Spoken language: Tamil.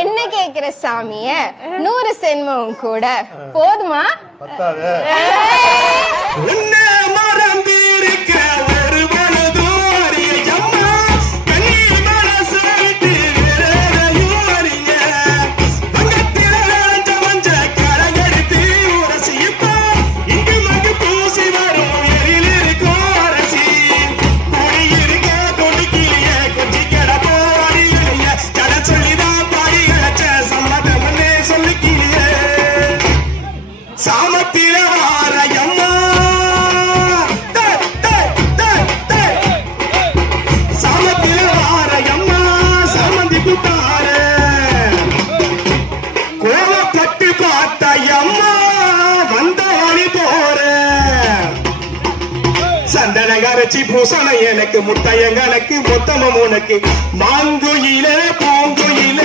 என்ன கேக்குற சாமிய 100 சென்மம் கூட போதுமா? சந்தனகரச்சி பூசணை எனக்கு முட்டையங்களுக்கு மொத்தமும் உனக்கு மாங்குயில பூங்குயில